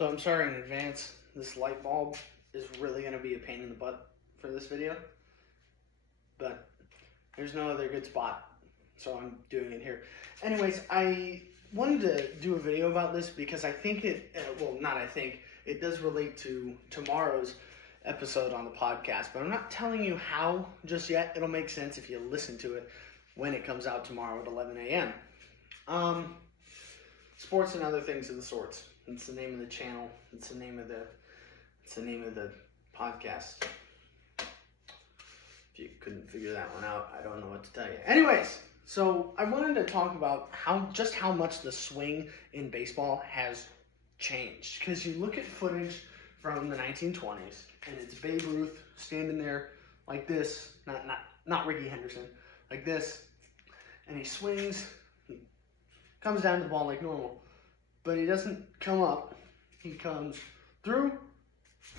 So I'm sorry in advance, this light bulb is really going to be a pain in the butt for this video, but there's no other good spot, so I'm doing it here. Anyways, I wanted to do a video about this because I think it does relate to tomorrow's episode on the podcast, but I'm not telling you how just yet. It'll make sense if you listen to it when it comes out tomorrow at 11 a.m. Sports and other things of the sorts. It's the name of the channel. It's the name of the podcast. If you couldn't figure that one out, I don't know what to tell you. Anyways, so I wanted to talk about how much the swing in baseball has changed. Because you look at footage from the 1920s, and it's Babe Ruth standing there like this, not Ricky Henderson, like this, and he swings, he comes down to the ball like normal, but he doesn't come up, he comes through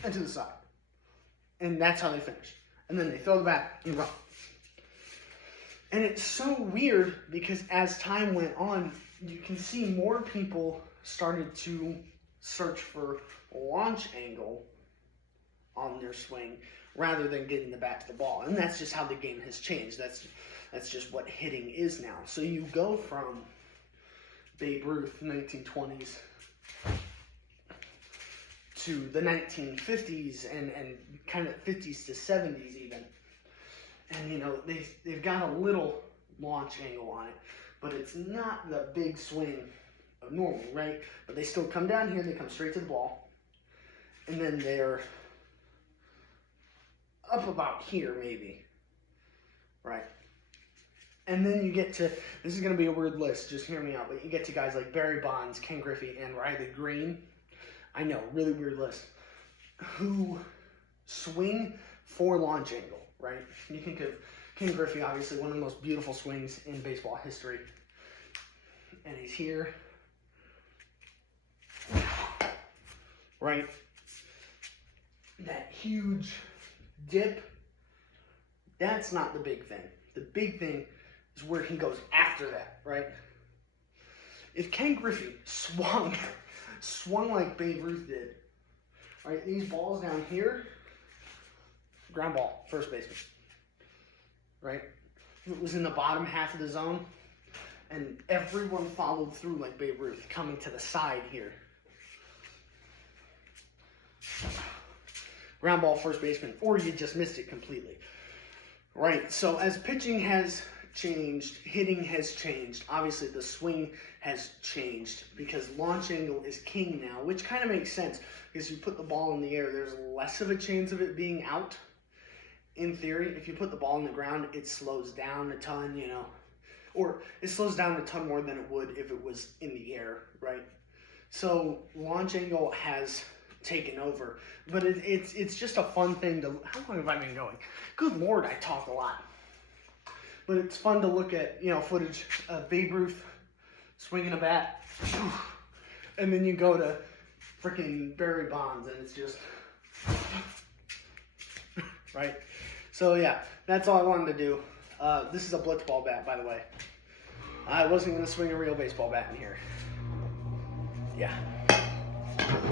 and to the side, and that's how they finish. And then they throw the bat and run. And it's so weird because as time went on, you can see more people started to search for launch angle on their swing rather than getting the bat to the ball. And that's just how the game has changed. That's just what hitting is now. So you go from Babe Ruth, 1920s, to the 1950s and kind of 50s to 70s even. And, you know, they've got a little launch angle on it, but it's not the big swing of normal, right? But they still come down here, they come straight to the ball, and then they're up about here maybe, right? And then you get to, this is going to be a weird list, just hear me out, but you get to guys like Barry Bonds, Ken Griffey, and Riley Green. I know, really weird list. Who swing for launch angle, right? You think of Ken Griffey, obviously one of the most beautiful swings in baseball history. And he's here. Right? That huge dip, that's not the big thing. The big thing is where he goes after that, right? If Ken Griffey swung like Babe Ruth did, right, these balls down here, ground ball, first baseman, right? If it was in the bottom half of the zone, and everyone followed through like Babe Ruth, coming to the side here. Ground ball, first baseman, or you just missed it completely. Right, so as pitching has changed, hitting has changed, obviously the swing has changed because launch angle is king now, which kind of makes sense because you put the ball in the air, there's less of a chance of it being out. In theory, if you put the ball in the ground, it slows down a ton, you know, or it slows down a ton more than it would if it was in the air, right? So launch angle has taken over, but it's just a fun thing to, how long have I been going? Good Lord, I talk a lot. But it's fun to look at, you know, footage of Babe Ruth swinging a bat, and then you go to freaking Barry Bonds, and it's just, right? So yeah, that's all I wanted to do. This is a blitzball bat, by the way. I wasn't going to swing a real baseball bat in here. Yeah.